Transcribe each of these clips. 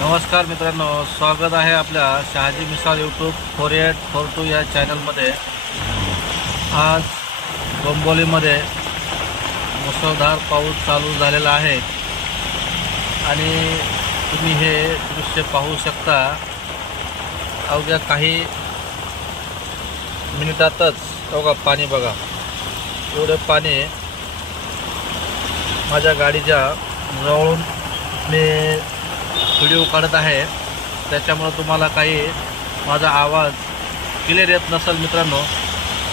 नमस्कार मित्रांनो, स्वागत आहे आपल्या शहाजी मिसाळ यूट्यूब 4842 या चॅनलमध्ये। आज डोंबिवलीमध्ये मुसळधार पाऊस चालू झालेला आहे आणि तुम्ही हे दृश्य पाहू शकता। अवघ्या काही मिनिटातच बघा पाणी, बघा एवढे पाणी माझ्या गाडीच्या जवळून मी व्हिडिओ काढत आहे, त्याच्यामुळे तुम्हाला काही माझा आवाज क्लिअर येत नसेल मित्रांनो,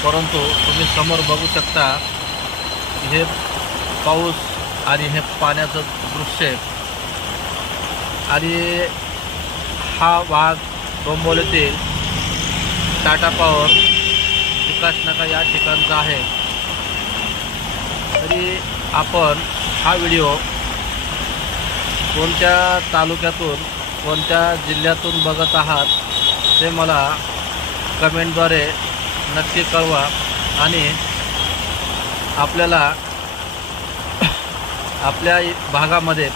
परंतु तुम्ही समोर बघू शकता हे पाऊस आणि हे पाण्याचं दृश्य। आणि हा भाग डोंबिवलीतील टाटा पॉवर विकासनगर या ठिकाणचा आहे। तरी आपण हा व्हिडिओ कोणत्या तालुक्यातून कोणत्या जिल्ह्यातून बघत आहात ते मला कमेंटद्वारे नक्की कळवा। आणि आपल्याला आपल्या भागामध्ये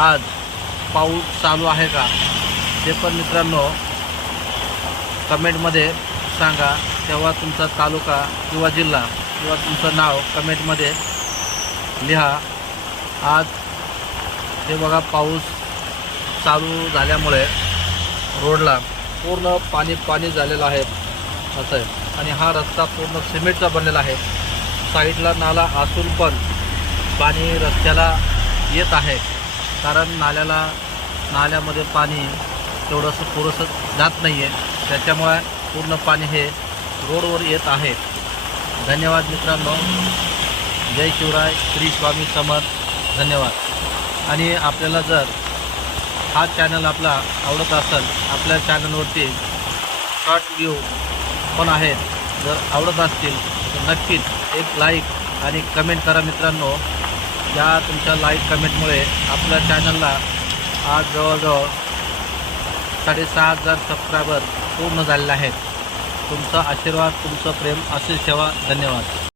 आज पाऊस चालू आहे का ते पण मित्रांनो कमेंटमध्ये सांगा। तेव्हा तुमचा तालुका किंवा जिल्हा किंवा तुमचं नाव कमेंटमध्ये लिहा। आज हे बघा पाऊस चालू झाल्यामुळे रोडला पूर्ण पाणी झालेलं आहे असं आहे। आणि हा रस्ता पूर्ण सिमेंटचा बनलेला आहे। साईडला नाला असून पण पाणी रस्त्याला येत आहे, कारण नाल्यामध्ये पाणी तेवढंसं पुरेसं जात नाही आहे, त्याच्यामुळे पूर्ण पाणी हे रोडवर येत आहे। धन्यवाद मित्रांनो, जय शिवराय, श्री स्वामी समर्थ, धन्यवाद। आणि आपल्याला जर हा चॅनल आपला आवडत असेल, आपल्या चॅनलवरती शॉर्ट व्हिडिओ पण आहेत, जर आवडत असतील तर नक्कीच एक लाईक आणि कमेंट करा मित्रांनो। या तुमच्या लाईक कमेंटमुळे आपल्या चॅनलला आज जवळजवळ 6,500 सबस्क्रायबर पूर्ण झालेले आहेत। तुमचा आशीर्वाद, तुमचं प्रेम असेच ठेवा। धन्यवाद।